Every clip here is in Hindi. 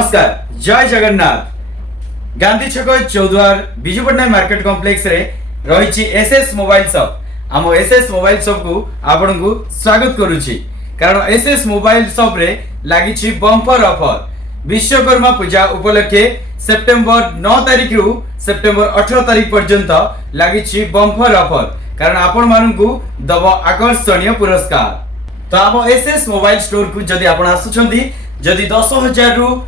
नमस्कार जय जगन्नाथ गांधी छक चौद्वार बिजू पट्टनायक मार्केट कॉम्प्लेक्स रे रही एसएस मोबाइल शॉप आम एसएस मोबाइल शॉप को आपण को स्वागत करुछि कारण एसएस मोबाइल शॉप रे लागिछि बम्पर ऑफर विश्वकर्मा पूजा उपलक्षे सेप्टेम्बर 9 तारिख रु सेप्टेम्बर 18 तारिख पर्यंत लागिछि बम्पर ऑफर कारण आपण मानकु दब आकर्षणीय पुरस्कार। तो आम एसएस मोबाइल स्टोर को जदि आपण आसुछंती जदि 10,000 रु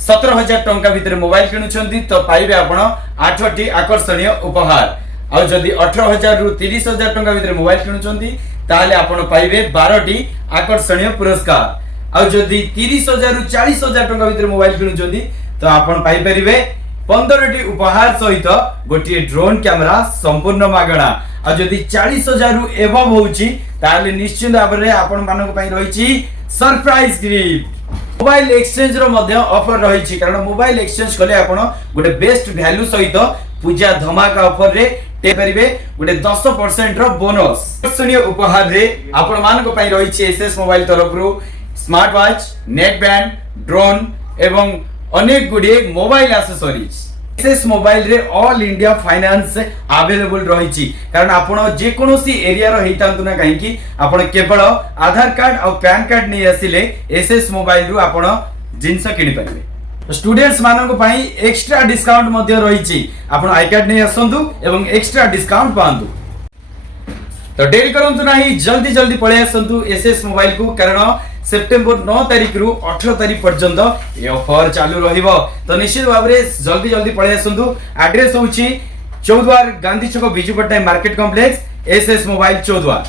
17,000 टंका भितर मोबाइल किणुछंती तो पाइबे आपण 8टी आकर्षणीय उपहार आ जदि 18,000 रु 30,000 टंका भितर मोबाइल किणुछंती ताले आपण पाइबे 12टी आकर्षणीय पुरस्कार आ जदि 30,000 रु 40,000 टंका भितर मोबाइल किणुछंती तो आपण पाइ परिबे 15टी उपहार सहित गोटे ड्रोन कैमरा संपूर्ण मागणा आ जदि 40,000 रु एबव होउची ताले निश्चित भाव में आपण मानक पई रहिछि सरप्राइज गिफ्ट। मोबाइल एक्सचेंज रो मध्य ऑफर रहिछि कारण मोबाइल एक्सचेंज कले आपण गोटे बेस्ट वैल्यू सहित पूजा धमाका ऑफर रे ते परिबे गोटे 10% रो बोनस आकर्षणीय उपहार रे आपण मानक पई रहिछि एसएस मोबाइल तरफ रु smart watch net band drone एवं अनेक गुडे मोबाइल एक्सेसरीज एसएस मोबाइल रे ऑल इंडिया फाइनेंस अवेलेबल रही कारण आपण जे कोनोसी एरिया रो हेतांतु ना काहे कि आपण केवल आधार कार्ड और पैन कार्ड नै आसिले एसएस मोबाइल रु आपण जिंस किनि परिबे। स्टूडेंट्स मानन को पई एक्स्ट्रा डिस्काउंट मध्ये रही आपण आई कार्ड नै आसंतु एवं एक्स्ट्रा डिस्काउंट पांतु। तो देरी करंतु नाही जल्दी जल्दी पळे आसंतु एसएस मोबाइल को कारण सेप्टेम्बर 9 तारिख रु 18 तारिख पर्यंत ये ऑफर चालू रहिबो। तो निश्चित भाव में जल्दी जल्दी पळे आसंतु। एड्रेस होची Choudwar Gandhi Chhak Biju Pattnaik market complex SS mobile Choudwar.